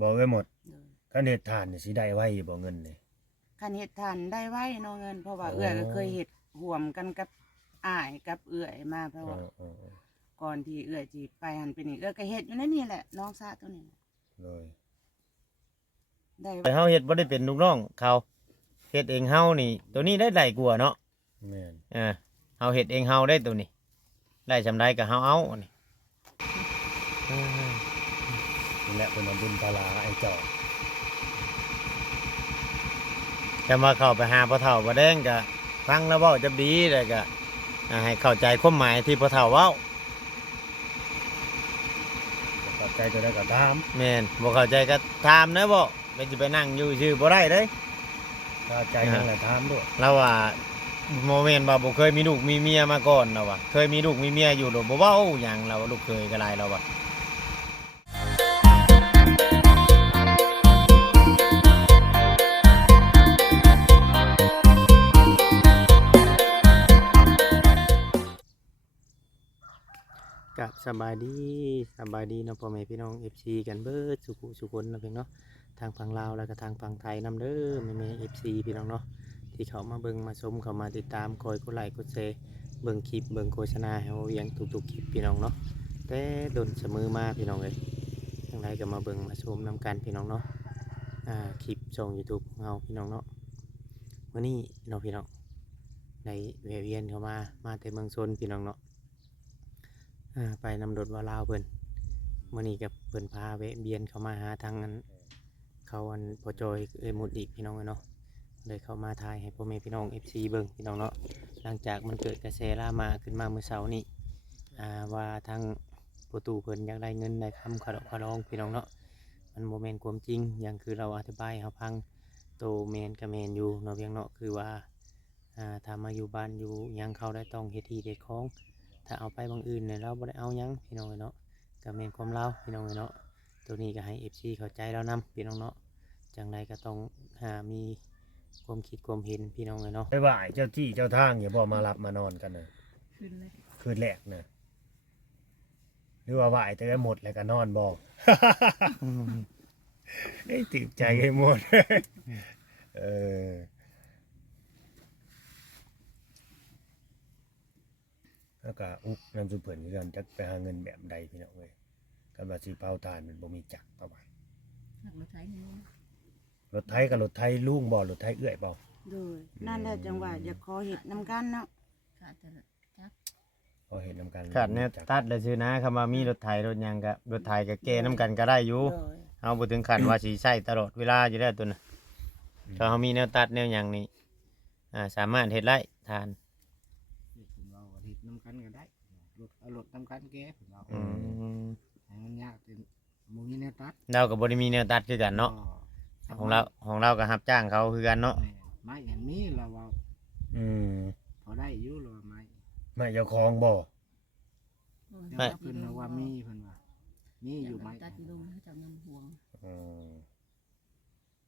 บอกไว้หมดโดย คันเฮ็ดทานนี่สิได้ไว้บ่เงินนี่คันเฮ็ดทานได้ไว้เนาะเงินเพราะว่า อ๋อ เอื้อยก็เคยเฮ็ดร่วมกันกับอ้ายกับเอื้อยมาเพราะว่า เออก่อนที่เอื้อยสิไปหันไปนี่เอื้อยก็เฮ็ดอยู่ในนี่แหละน้องสาวตัวนี้เลย ได้ แต่เฮาเฮ็ดบ่ได้เป็นลูกน้องเขาเฮ็ดเองเฮานี่ตัวนี้ได้หลายกว่าเนาะ แม่น เฮาเฮ็ดเองเฮาได้ตัวนี้ได้จำได้ก็เฮาเอานี่ นี่แหละเป็นบุญตาลาไอ้จอก จะมาเข้าไปหาพ่อเฒ่าบ่แดงก็ฟังแล้วเว้าจะดีแล้วก็ให้เข้าใจความหมายที่พ่อเฒ่าเว้า ขอบใจตัวได้ก็ถาม แม่นบ่เข้าใจก็ถามนะบ่ไม่สิไปนั่งอยู่ซื่อบ่ได้เด้ ถ้าใจนั่นแหละถามด้วย เราว่าโมเมนต์ว่าบ่เคยมีลูกมีเมียมาก่อนเราว่าเคยมีลูกมีเมียอยู่โดยบ่เว้าหยังเราว่าลูกเคยก็หลายเราว่ากับสบายดีเนาะพ่อแม่พี่น้อง FC กันเบิดสุคนเนาะเพียงเนาะทางฝั่งลาวแล้วก็ทางฝั่งไทยนำเด้อแม่ FC พี่น้องเนาะที่เขามาเบิ่งมาชมเขามาติดตามคอยกดไลค์กดแชร์เบิ่งคลิปเบิ่งโฆษณาให้เฮาเวียงทุกๆคลิปพี่น้องเนาะแต่ดนเสมอมาพี่น้องเอ้ยทางใดก็มาเบิ่งมาชมนำกันพี่น้องเนาะคลิปช่อง YouTube ของเฮาพี่น้องเนาะมื้อนี้เนาะพี่น้องได้แวะเวียนเข้ามาแต่เมืองชนพี่น้องเนาะไปนำรถว่าลาวเพิ่นมื้อนี้กับเพิ่นพาแวะเวียนเข้ามาหาทางอันเขาอันพอจอยหมดอีกพี่น้องเนาะเลยเข้ามาถ่ายให้พ่อแม่พี่น้อง FC เบิ่งพี่น้องเนาะหลังจากมันเกิดกระแสล่ามาขึ้นมาเมื่อเช้านี้ว่าทางประตูเพิ่นอยากได้เงินได้คำขะร้องพี่น้องเนาะมันโมเมนต์ความจริงอย่างคือเราอธิบายให้เขาฟังโตเมนกับเมนอยู่เนาะเพียงเนาะคือว่าถ้ามาอยู่บ้านอยู่ยังเขาได้ต้องเฮ็ดที่เด็ดของถ้าเอาไปบางอื่นเนี่ยเราไม่ได้เอายังพี่น้องเนาะกับเมนความเล่าพี่น้องเนาะตัวนี้ก็ให้ FC เข้าใจเรานำพี่น้องเนาะจังไรก็ต้องมีความคิดความเห็นพี่น้องเนาะ ไปไหว้เจ้าที่เจ้าทางอย่าบ่มารับมานอนกันนะคืนแรกนะหรือว่าไหว้แต่หมดแล้วก็นอนบ่ ได้ติดใจให้หมด เออแล้วก็อุกนำสุเพิ่นคือกันจักไปหาเงินแบบใดพี่น้องเอ้ยกันว่าสิเผาทานมันบ่มีจักประมาณรถไถกับรถไถลุงบ่รถไถเอื้อยบ่ โดยนั่นแหละจังว่าอยากขอเฮ็ดนํกันเนาะ พอเห็นนำกัน ขาดเนี่ยตัดเลยชื่อนะคำว่ามีรถไถรถหยังก็รถไถก็แก้น้ำกันก็ได้อยู่ โดย เอาบ่ถึงขั้นว่าสิใช้ตลอดเวลาอยู่แล้วตัวน่ะถ้าเฮามีแนวตัดแนวหยังนี่สามารถเฮ็ดได้ทาน ผมเราเห็ดน้ำกันก็ได้เอารถน้ำกันแกผมเรา อืม ให้มันยากแต่มุมีแนวตัด เราก็บ่ได้มีแนวตัดคือกันเนาะของเราก็รับจ้างเขาคือกันเนาะ ไม้อย่างนี้เราเอา อืม พอได้อยู่เราไม้ ไม่เจ้าของบ่ แต่ว่าเพิ่นว่ามีเพิ่นว่ามีอยู่ไม้ ตัดลงให้จับน้ำห่วง อืม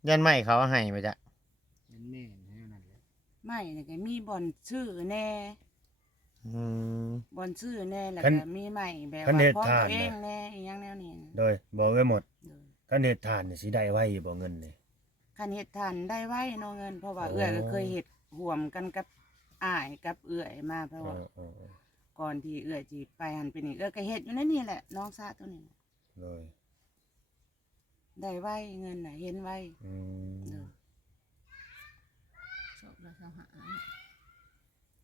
ยันไม้เขาให้ไปจ้ะ เป็นแม่นแค่นั้นแหละ ไม่นี่ก็มีบ่อนชื่อแน่ อืม บ่อนชื่อแน่แล้วก็มีใหม่แบบว่าของตัวเองแน่อีหยังแนวนี้นะ โดยบอกไว้หมด โดย คันเฮ็ดทานนี่สิได้ไว้บ่เงินนี่ คันเฮ็ดทานได้ไว้เนาะเงินเพราะว่า โอ้ เอื้อยก็เคยเฮ็ดร่วมกันกับอ้ายกับเอื้อยมาเพราะว่า เออ ก่อนที่เอื้อยสิไปหันไปนี่เอื้อยก็เฮ็ดอยู่ในนี่แหละน้องสาวตัวนี้ เลย ได้ไว้เงินน่ะเห็นไว้ อืม เด้อ ชอบเราหา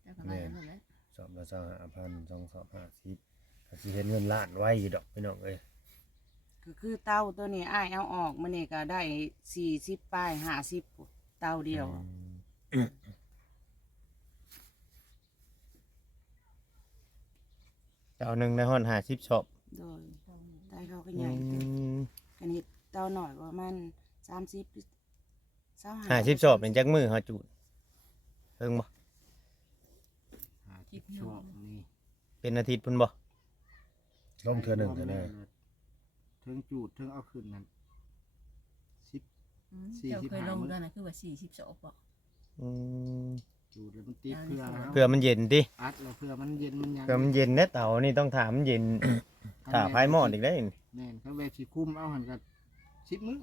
แต่ก็ได้นั่นแหละ สอบละ25,000 2สอบ50ก็สิเห็นเงินล้านไว้อยู่ดอกพี่น้องเอ้ย ก็คือเตาตัวนี้อ้ายเอาออกมื้อนี้ก็ได้40ป้าย50พุ่นเตาเดียว เจ้าหนึงได้ฮ้อน50ชอบ โดยไตเขาก็ใหญ่เติบกันเฮ็ดเตาหน่อยประมาณ30 50ชอบเป็นจักมือเฮาจูดเพิ่งบ่ หาที่ชอบนี่ เป็นอาทิตย์พุ่นบ่ ลงเทื่อหนึงเท่านั้น ถึงจูดถึงเอาขึ้นนั่น10 เจ้าเคยลงกันนะคือว่า40บ่ อืม จูดแล้วมันติดเพื่อ เพื่อมันเย็นติ อัดแล้วเพื่อมันเย็นมันยัง เพื่อมันเย็นเด้เตานี่ต้องถามมันเย็น ถ้าไฟหม้ออีกได้ แม่นเขาแบบสิคุ้มเอาหันกับ 10 มื้อ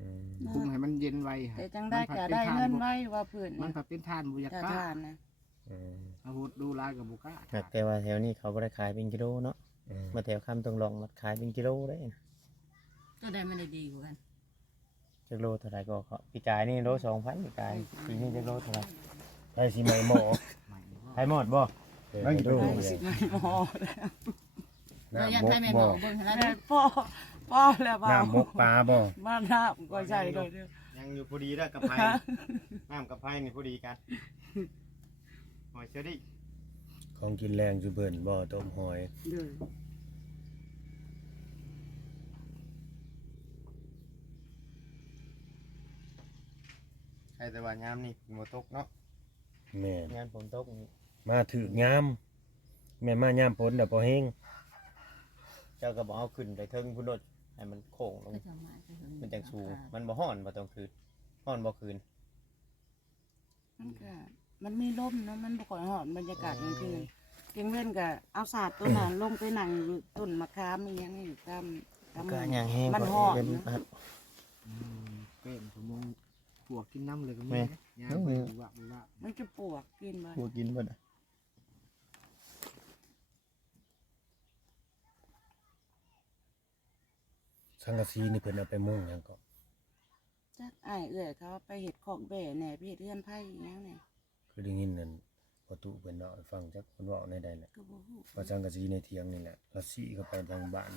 อืม คุมให้มันเย็นไว้ แต่จังได้ก็ได้เงินไว้ว่าเพิ่น มันผัดเป็นทานบ่อยาก ถ้าก ล้า ทานนะ อืม เอาโหดดูลายกับบ่กล้า หากแต่ว่าแถวนี้เขาบ่ได้ขายเป็นกิโลเนาะ อืม มาแถวคำตรงลองมาขายเป็นกิโลได้นะ ตัวใดมันได้ดีกว่ากัน จักโลเท่าไหร่ก็เขาปีกายนี่โล2,000ปีกายปีนี้จักโลเท่าไหร่ ได้สิไหมหมอ ใหม่บ่ ให้หมดบ่ เดี๋ยวให้ดู ได้ เลย สิไม่พอแล้ว เรายัน น้ำม ให้ ก แม่บ บ่ อกเบิ่งให้แล้ว แม่พ่อแล้วเปล่า น้ำมกปลาบ่ บ้านน้ำก็ใช่เลยเด้อ ยังอยู่พอดีแล้วกับไผ น้ำกับไผนี่พอดีกันหอยเชอรี่ ของกินแรงจุเบิ่นบ่ต้มหอย เด้อ ใครแต่ว่ายามนี่ฝนบ่ตกเนาะ แม่น งานฝนตกนี่ มาถึกยามแม่นมายามฝนน่ะบ่เฮง เจ้าก็บ่เอาขึ้นไปเทิงพุ่นโดดให้มันโค้งลง ก็จะมาจะถึง มันจังสูงมันบ่ฮ้อนบ่ต้องคืนฮ้อนบ่คืน มันก็มันมีลมเนาะมันบ่ค่อยหอนบรรยากาศกลางคืนเกงเว้นก็เอาสาดตัวนั้นลงไปนั่งอยู่ต้นมะขามอีหยังนี่ตาม ก็ย่างแห้ง มัน ก็ หอน เป็น นะ เป็นชั่วโมงพวกกินน้ำเลยก็มี แม่ นะยามไปว่า มันจะปวกกินบ่ พวกกินเบิดอะ สังกะสีนี่เพิ่นเอาไปมุ่งหยังก็ จักอ้ายเอื้อยเขาไปเฮ็ดของแบ่แหน่ไปเฮ็ดเรือนไผ่อีหยังแหน่ คือได้ยินนั่นประตูเพิ่นเนาะให้ฟังจักเพิ่นเว้าในใดแหละ ก็บ่ฮู้ ว่าสังกะสีในเถียงนี่แหละแล้วสีเข้าไปทางบ้าน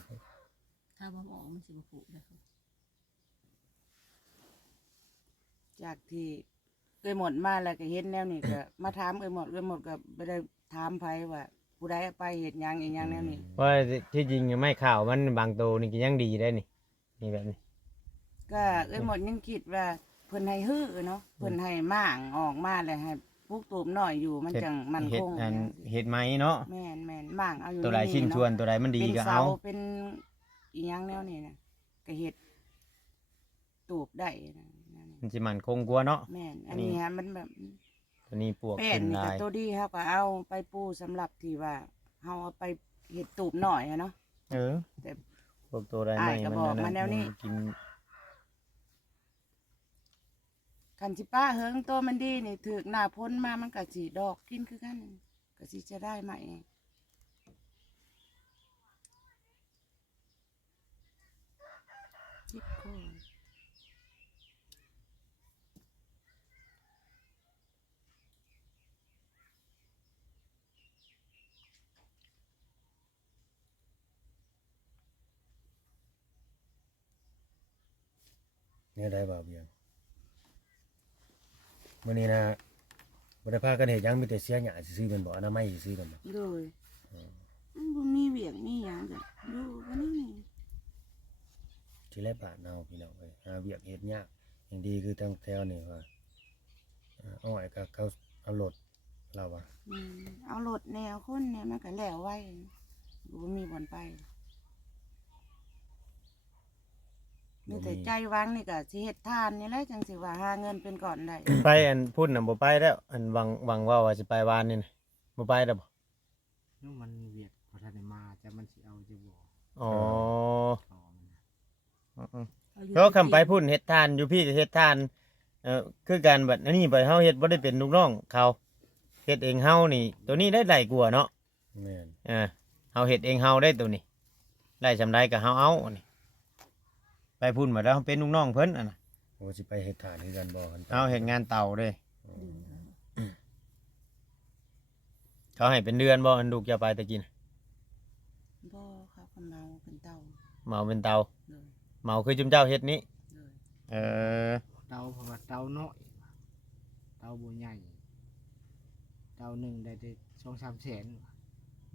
ถ้าบ่บอกมันสิบ่ผูกได้ครับ จากที่เคยหมดมาแล้วก็เห็นแนวนี้ก็ มาถามเอ้ยหมดก็บ่ได้ถามไผว่าผู้ใดเอาไปเฮ็ดหยังอีหยังแนวนี้ ว่าที่จริงไม่ข่าวมันบางโตนี่ก็ยังดีได้นี่นี่แบบนี้ ก็เอ้ยหมดยังคิดว่าเพิ่นให้ฮื้อเนาะเพิ่นให้ม่างออกมาแล้วให้ปลูกตูบน้อยอยู่มันจังมัน เฮ็ ค ด ง อัน จัง เฮ็ดไหมเนาะ แม่นม่างเอาอยู่ ตัวใดชิ้นชวนตัวใดมันดี เป็น ก็ เสา เอา เป็นอีหยังแนวนี้นะก็เฮ็ดตูบได้นะนั่น มันสิมันคงกว่าเนาะ แม่นอันนี้ฮะมันแบบ ตัวนี้ปวก แป้ กิ น น นี่ ลา ก็ ย ตัวดีเฮาก็เอาไปปูสำหรับที่ว่าเฮาเอาไปเฮ็ดตูบหน่อยอะเนาะ เออ แต่ พวกตัวใดไม่ อ้ายก็บอกมาแนวนี้ กิน คันสิป้าเฮิงตัวมันดีนี่ถึกหน้าพ้นมามันก็สิดอกกินคือกันก็สิจะได้ใหม่จิบโค เนี่ยได้บ่าวเบียงมื้อนี้นะบ่ได้พากันเฮ็ดหยังมีแต่เสียหญ้าซื่อๆแม่นบ่อนามัยซื่อๆแม่นบ่ โดยมันบ่มีเวียงมีหยังจ้ะอยู่บ่นี่ ที่แรกบ้านเฮาพี่น้องเอ้ยหาเวียกเฮ็ดยากอย่างดีคือทางแถวนี่ว่าอ้อยก็เขาเอารถเราว่า เอารถแนวคนเนี่ยมันก็แล้วไว้บ่มีบ่อนไปมีแต่ใจหวังนี่ก็สิเฮ็ดทานนี่แหละจังสิว่าหาเงินเป็นก่อนได้ ไปอันพุ่นน่ะบ่ไปแล้ว อันหวังว่าสิไปวานนี่น่ะบ่ไปแล้วบ่ นู่นมันเวียดพอทันได้มาจะมันสิเอาจะบ่ อ๋อ ต่อมันนะ เพราะคำไปพุ่นเฮ็ดทานอยู่พี่ก็เฮ็ดทานคือการบัดอันนี้บัดเฮาเฮ็ดบ่ได้เป็นลูกน้องเขาเฮ็ดเองเฮานี่ ตัวนี้ได้หลายกว่าเนาะ แม่น เฮาเฮ็ดเองเฮาได้ตัวนี้ได้สำาใดก็เฮาเอานี่ไปพุ่นมาแล้วเป็นลูกน้องเพิ่นอันน่ะ โอ้สิไปเฮ็ดทานคือกันบ่กัน เอาเฮ็ดงานเตาเด้ อ๋อ เขาให้เป็นเดือนบ่อันลูกจะไปตะกี้น่ะ บ่เขาก็เมาเป็นเต่า เมาเป็นเตา เลย เมาคือจุมเจ้าเฮ็ดนี้ เลย เออ เตาเพราะว่าเตาน้อยเตาบ่ใหญ่เตาหนึ่งได้2-3 แสน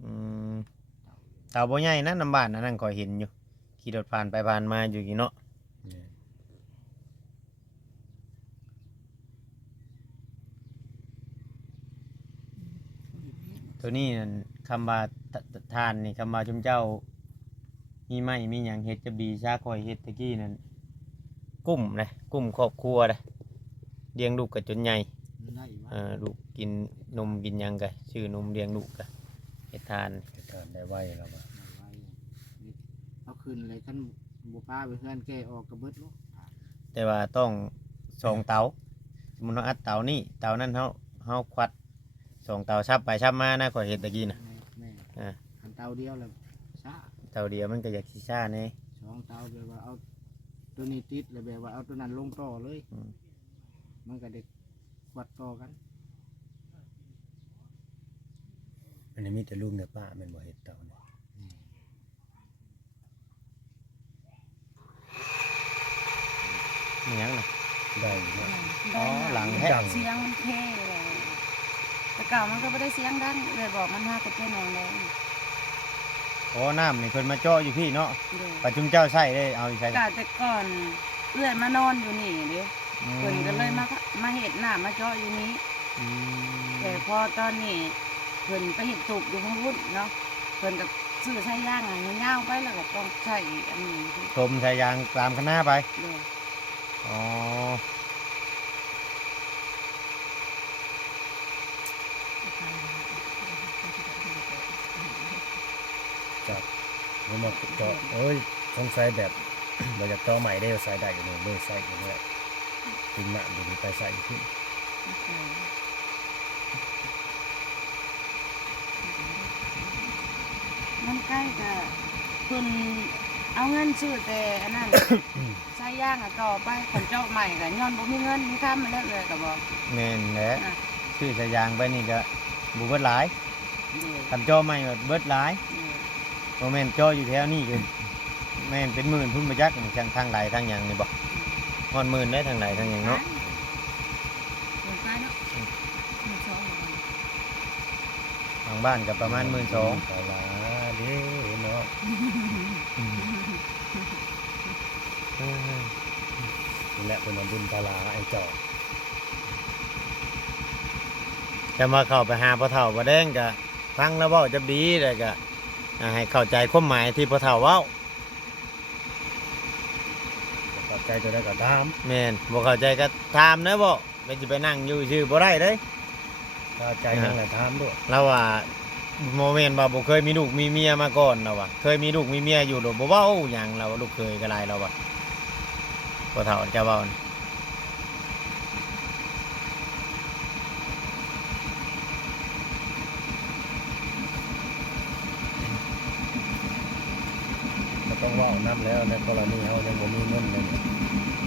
อืม เตา เตาบ่ใหญ่นะน้ำบ้านอันนั้นก็เห็นอยู่ขี่รถผ่านไปผ่านมาอยู่กี่เนาะ แม่น ตัวนี้นั่นคำว่าทานนี่คำว่าจุมเจ้ามีไม้มีหยังเฮ็ดจะดีชาคอยเฮ็ดตะกี้นั่นกุ้มเลยกุ้มครอบครัวเลยเลี้ยงลูกก็จนใหญ่ มันได้วะ ลูกกินนมกินหยังก็ชื่อนมเลี้ยงลูกก็เฮ็ดทาน เฮ็ดทานได้ไวแล้วว่า เอาไว้เอาคืนอะไรกัน บ่ป้าไปเฮือนแกออกกระเบิดลูก แต่ว่าต้อง2 เตาสมมุติเราอัดเตานี่เตานั้นเฮาควัด2 เตาชับไปชับมานะข่อยเฮ็ดตะกี้น่ะ แม่ อ่า อันเตาเดียวแล้วช้า เตาเดียวมันก็อยากสิซ่าแน่ 2 เตาแบบว่าเอาตัวนี้ติดแล้วแบบว่าเอาตัวนั้นลงต่อเลย อืม มันก็ได้วัดต่อกัน อันนี้มีแต่ลุงแต่ป้าแม่นบ่เฮ็ดเตาเนี่ย มีหยังน่ะ ได้อยู่เนาะ อ๋อหลังแฮะ ดัง เสียงมันเท่เลยแต่เก่ามันก็ไม่ได้เสียงดังเลยบอกมันห้ากับเจ้านอนแล้ว โอ้น้ำนี่เพิ่นมาเจาะอยู่พี่เนาะ เด้อ ปัจจุบันเจ้าใช้ได้เอาอีกใช้ กะแต่ก่อนเอื้อยมานอนอยู่นี่เด้เพิ่นก็เลยมาเฮ็ดหน้ามาเจาะอยู่นี้ อืม แต่พอตอนนี้เพิ่นไปเฮ็ดตุกอยู่ข้างบนเนาะเพิ่นก็ซื้อใช้ย่างอันนี้ยาวไปแล้วก็ต้องใช้อันนี้ ชมชายยางตามคณะไป เด้อ อ๋อ จับมันมาเจาะเอ้ยสงสัยแบบ บ่อยากเจาะใหม่ได้ใส่ได้อยู่นี่เลยใส่อยู่นี่แหละกินน้ำอยู่นี่ไปใส่อยู่ที่ มันใกล้กับเพิ่นเอาเงินซื้อแต่อันนั้น ใช้ย่างอะต่อไปคนเจาะใหม่ก็ย้อนบ่มีเงินมีค่ามาแล้วเลยก็บอก แม่นแหละ อ่ะ ชื่อชายยางไปนี่ก็บ่เบิดหลาย เด้อ คันเจ้าใหม่ก็เบิดหลาย เด้อ บ่แม่นเจ้าอยู่แถวนี้ก็แม่นเป็นหมื่นพุ่นมาจักทางใดทางหยังนี่บ่ฮอดหมื่นได้ทางใดทางหยังเนาะ เปิดไฟเนาะมือสอง ทางบ้านก็ประมาณ 12,000 เอาล่ะเด้เนาะ นี่แหละเป็นเอาบุญพลาไอ้จอด จะมาเข้าไปหาพ่อเฒ่าบ่แดงก็ฟังแล้วเว้าจะดีแล้วก็ให้เข้าใจความหมายที่พ่อเฒ่าเว้า ตัดใจตัวได้ก็ตาม แม่นบ่เข้าใจก็ถามนะบ่ไม่สิไปนั่งอยู่ชื่อบ่ได้เด้ ถ้าใจนั่งแหละถามด้วย เราว่าโมเมนต์ว่าบ่เคยมีลูกมีเมียมาก่อนเราว่าเคยมีลูกมีเมียอยู่โดดบ่เว้าหยังเราว่าลูกเคยก็หลายเราว่าพ่อเฒ่าจะเว้านี่ ก็ต้องเว่าน้ำแล้วในกรณีเขายังบ่มีเงินเลย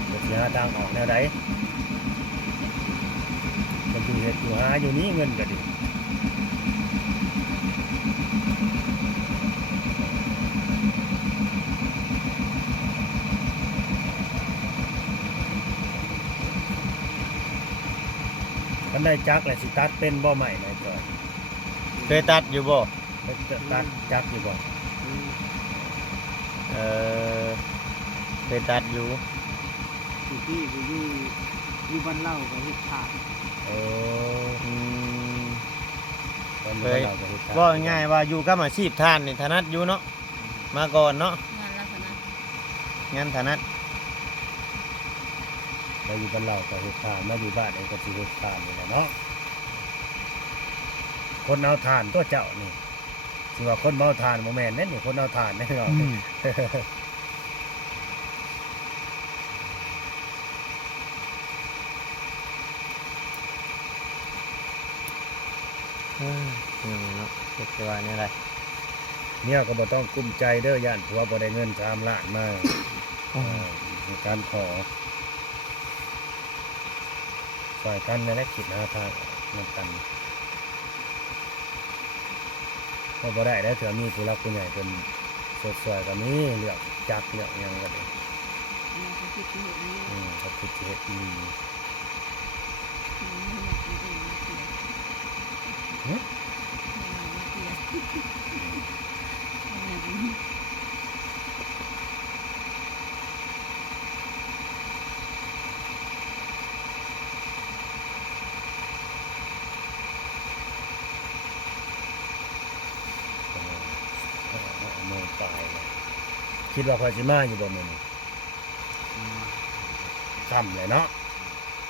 เดี๋ยวสิหาทางออกแนวใดมันอยู่เฮ็ดอยู่หาอยู่นี้เงินก็ดีคันได้จักแหละสิตัดเป็นบ่ใหม่นะจอย เคยตัดอยู่บ่ ตัดจักอยู่บ่ เออเคยตัดอยู่ อยู่ที่อยู่บ้านเล่าก็เฮ็ดขาด เออ อืม ตอน เค นี้ ย เราก็เฮ็ดตม ว่าง่ายๆว่าอยู่กับอาชีพทานนี่ถนัดอยู่เนาะมาก่อนเนาะ งานลักษณะ งั้นถนัด เราอยู่บ้านเราก็เฮ็ดทานมาอยู่บ้านเองก็สิเฮ็ดทานนี่แหละเนาะคนเอาทานตัวเจ้านี่สิว่าคนเมาทานบ่แม่นเด้นี่คนเอาทานแน่นอน เนาะเฮ็ดแต่ว่านี่แหละ เนี่ยก็บ่ต้องกุ้มใจเด้อย่านผัวบ่ได้เงิน3ล้านมาในการขอช่วยกันนั่นแหละคิดหาทางนำกันก็บ่ได้แล้วเถื่อมีผู้รักผู้ใหญ่เพิ่นสวยๆก็มีเรื่องจักเรื่องหยังก็ได้ เราจะคิดถึงอันนี้ เขาคิดสิเฮ็ดอีหลี โมงปลายเลยคิดว่าพอสิมาอยู่บ่มื้อนี้ค่ำเลยเนาะ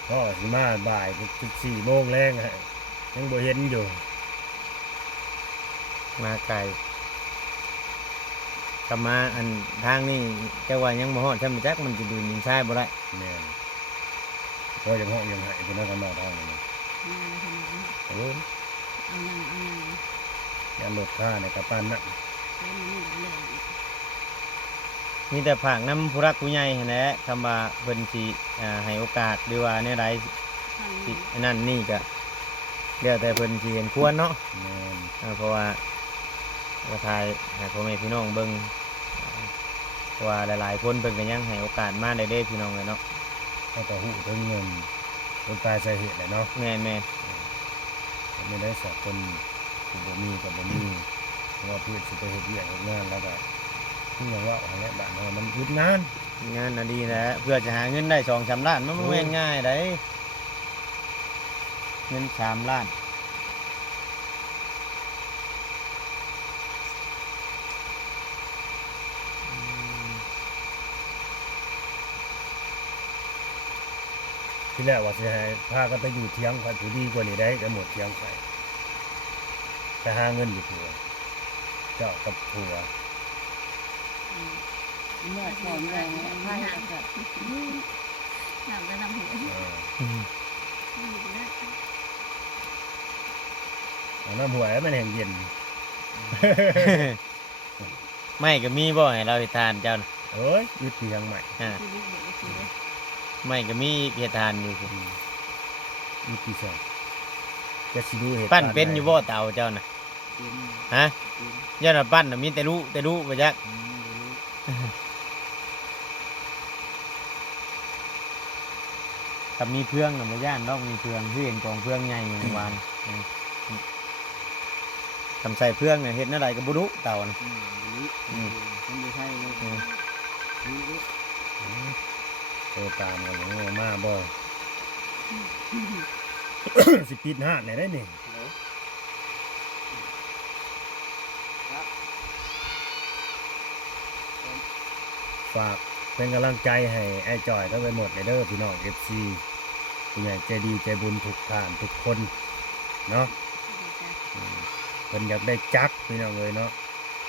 พ่อสิมาบ่าย4โมงแรงฮะยังบ่เห็นอยู่ มาไกล กลับมาอันทางนี่แต่ว่ายังบ่ฮอดใช่มั้ยจักมันสิดูยิงชายบ่ได้ แม่นพอยังห้องยังหายพุ่นน่ะกันมาทางนั้นน่ะ งานอะไรขนาดนี้ โอ้ย เอายัง อย่าลดค่าในกระปั้นนะ แล้วมันนี่แบบแรงอีก มีแต่ผากน้ำผู้รักผู้ใหญ่หั้นแหละคำว่าเพิ่นสิให้โอกาสหรือว่าแนวใด ท่าน สิอันนั้นนี่ก็แล้วแต่เพิ่นสิเห็นควรเนาะ แม่น เพราะว่าว่าทายให้พ่อแม่พี่น้องเบิ่งเพราะว่าหลายๆคนเพิ่นก็ยังให้โอกาสมาได้เด้พี่น้องเลยเนาะ เขาก็ฮู้ถึงเงินคนตายสาเหตุแหละเนาะ แม่น ไม่ได้สักคนผู้บ่มีกับบ่มีเพราะว่าเพื่อนสิไปเฮ็ดเวียกเฮ็ดงานแล้วก็คืออย่างว่าอันแหละบ้านเฮามันอึดงาน งานน่ะดีแหละเพื่อจะหาเงินได้2-3 ล้านมันบ่แม่นง่ายได้เงิน3 ล้าน ที่แรกว่าสิให้พากันไปอยู่เถียงข่อยผู้ดีกว่านี้ได้ก็หมดเถียงไปไปหาเงินอยู่ผัวเจ้ากับผัว เมื่อก่อนแรงไพ่ก็ น้ำก็น้ำหัว เอาน้ำหัวให้มันแห้งเย็น ไม่ก็มีบ่ให้เราเฮ็ดทานเจ้าน่ะ เอ้ยอึดเถียงใหม่ ชีวิตเด็กก็คือเลย ไม่ก็มีเฮ็ดทานอยู่ อึดที่สองจะสิดูเหตุ ปั้นเป็นอยู่บ่เตาเจ้าน่ะ เป็น ฮะ เป็น เจ้าน่ะปั้นน่ะมีแต่รู้บ่จัก บ่รู้ กับมีเพื่องน่ะบ่ย่านดอกมีเพื่องที่เห็นกองเพื่องใหญ่อยู่เมื่อวานทำใส่เพื่องน่ะเฮ็ดแนวใดก็บ่รู้เตาน่ะ บ่รู้คนบ่ใช่เลยรู้ โตตามกันอย่างนี้มาบ่ สิปิดห้านไหนได้นี่ฝากเป็นกำลังใจให้ไอ้จอยทั้งไปหมดเลยเด้อพี่น้อง FC ผู้ใหญ่ใจดีใจบุญทุกท่านทุกคนเนาะเพิ่นอยากได้จักรพี่น้องเลยเนาะ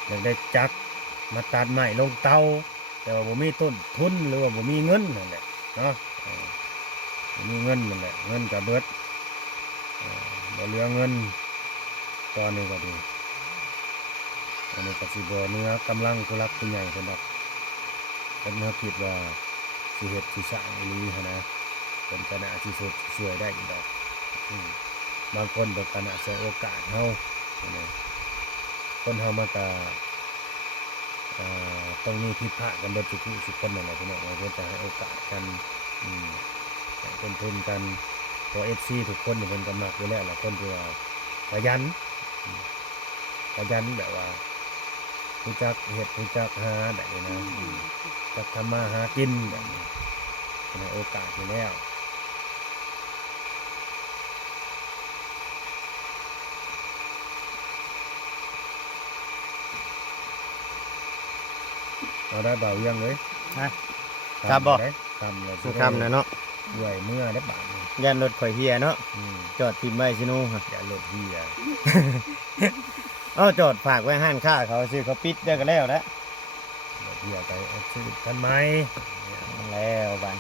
อยากได้จักรมาตัดไม้ลงเตาแต่ว่าบ่มีต้นทุนหรือว่าบ่มีเงินนั่นแหละเนาะบ่มีเงินนั่นแหละเงินก็เบิดบ่เหลือเงินตอนนี้ก็ดีอันนี้ก็สิบ่เหลือกำลังผู้รักผู้ใหญ่เพิ่นดอกเพิ่นเฮาคิดว่าสิเฮ็ดสิสร้างอีหลีหันนะเพิ่นก็น่าสิสดสวยได้อีกดอกบางคนบ่ก็น่าใช้โอกาสเฮาคนเฮามันก็ต้องมีผิดพลาดกันเบิดทุกคนนั่นแหละพี่น้องเราก็จะให้โอกาสกันให้คนทุนกันเพราะ FC ทุกคนเนี่ยเพิ่นก็มักอยู่แล้วแหละคนที่ว่าขยันแบบว่ารู้จักเฮ็ดรู้จักหาแบบนี้นะจักทำมาหากินแบบนี้ในโอกาสอยู่แล้วเอาได้เบายังเลย ฮะครับบ่ ทำเลย สุคำนะเนาะ ด้วยเมื่อได้บาทนี่ ย่านรถข่อยเฮียเนาะ อืม จอดทิ่มไว้ซิโน่ฮะ อย่าลดเฮีย จอดฝากไว้ห้านค้าเขาซื้อเขาปิดได้ก็แล้วแหละ ลดเฮียไปเอาซื้อทันไหม แล้วบัน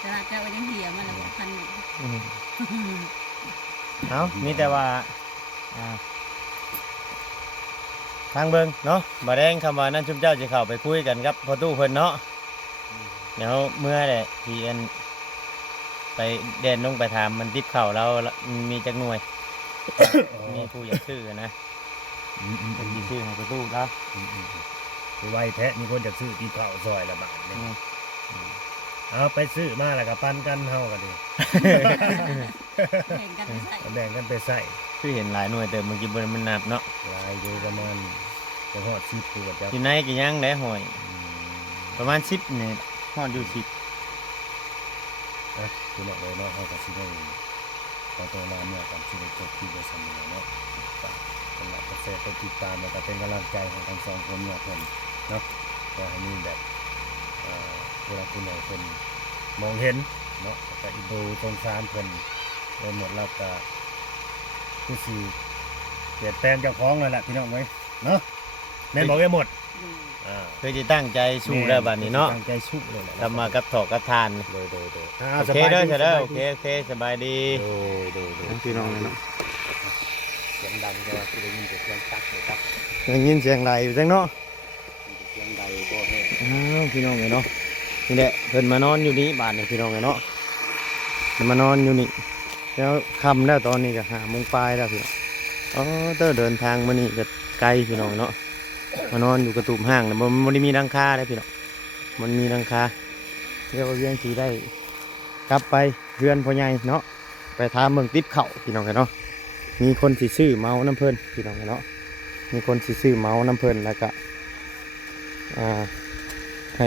แต่ละเจ้าก็ยังเหี่ยมันละบอกพันหนึ่ง เอามีแต่ว่าทางเบิงเนาะบ่แดงคำว่านั้นชุมเจ้าจะเข้าไปคุยกันครับพอตู้เพิ่นเนาะเดี๋ยวเมื่อแหละที่อันไปเดินลงไปถามมันติดเข่าเรามีจักหน่วย มีผู้อยากซื้อนะ เป็นที่ซื้อให้พอตู้ครับ ไวแท้มีคนจะซื้อที่เผาซอยละบาทเนี่ยเอาไปซื้อมาแล้วก็ปันกันเฮากันดิ แข่งกันไปใส่ แบ่งกันไปใส่ คือเห็นหลายหน่วยแต่เมื่อกี้มันนับเนาะ ลายอยู่ประมาณจะหอด10ตัวจ้ะ อยู่ในกี่ยังได้หอย ประมาณ10เนี่ยฮอดอยู่10 นะคือเนาะเลยเนาะเฮาก็สิได้ขอตัวลาเมื่อกันสิได้จบที่จะสำเร็จเนาะฝากสำหรับเกษตรติดตามแล้วก็เป็นกำลังใจให้ทั้งสองคนเนี่ยเพิ่นเนาะก็ให้มีแบบเวลาคุณใหญ่เพิ่นมองเห็นเนาะแล้วก็อีดูสงสารเพิ่นได้หมดแล้วก็คือสิเปลี่ยนแปลงเจ้าของเลยแหละพี่น้องเว้ยเนาะแม่นบอกไว้หมด ดู คือสิตั้งใจสู้แล้วบัดนี้เนาะ ตั้งใจสู้เลยแหละ กลับมากับถอกกับทาน โดยโอ โอเคเด้อเด้อโอเคสบายดี โดย ทั้งพี่น้องเลยเนาะ เสียงดังแต่ว่าสิได้ยินแต่เสียงตักเลยครับ ได้ยินเสียงไหลอยู่จังเนาะ เสียงใดก็แห้ง อ้าวพี่น้องเลยเนาะนี่แหละเพิ่นมานอนอยู่นี่บ้านนี่พี่น้องเลยเนาะเพิ่นมานอนอยู่นี่แล้วค่ำแล้วตอนนี้ก็5 โมงปลายแล้วพี่น้องอ๋อเดินทางมานี่ก็ไกลพี่น้องเนาะมานอนอยู่กระตูมห้างนะมันได้มีหลังคาได้พี่น้องมันมีหลังคาเดี๋ยวเวียงสีได้กลับไปเรือนพ่อใหญ่เนาะไปทามเมืองติดเข่าพี่น้องเลยเนาะมีคนสิซื้อเมาน้ำเพิ่นพี่น้องเลยเนาะมีคนสิซื้อเมาน้ำเพิ่นแล้วก็ให้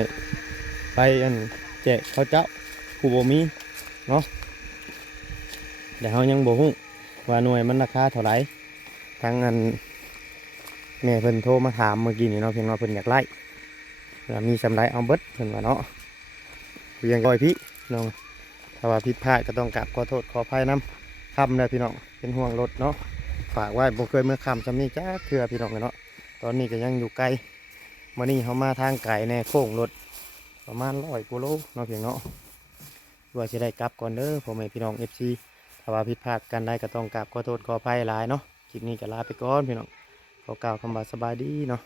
ไปแจกเขาเจ้าผู้บ่มีเนาะเดี๋ยวเขายังบ่ฮู้ว่าหน่วยมันราคาเท่าไหร่ทั้งแม่เพิ่นโทรมาถามเมื่อกี้นี่เนาะเพิ่นว่าเพิ่นอยากไล่มีสำไรเอาเบิดเพิ่นว่าเนาะเพียงก้อยพี่น้องถ้าว่าผิดพลาดก็ต้องกราบขอโทษขออภัยน้ำคำเลยพี่น้องเป็นห่วงรถเนาะฝากไว้บ่เคยเมื่อคำจำนี้จ้าเถื่อพี่น้องเนาะตอนนี้ก็ยังอยู่ไกลมื่อนี้เขามาทางไก่แน่โค้งรถประมาณ100 กิโลเนาะเพียงเนาะว่าจะได้กลับก่อนเด้อผมให้พี่น้อง FC ถ้าว่าผิดพลาดกันได้ก็ต้องกราบขอโทษขออภัยหลายเนาะคลิปนี้ก็ลาไปก่อนพี่น้องขอกล่าวคำว่าสบายดีเนาะ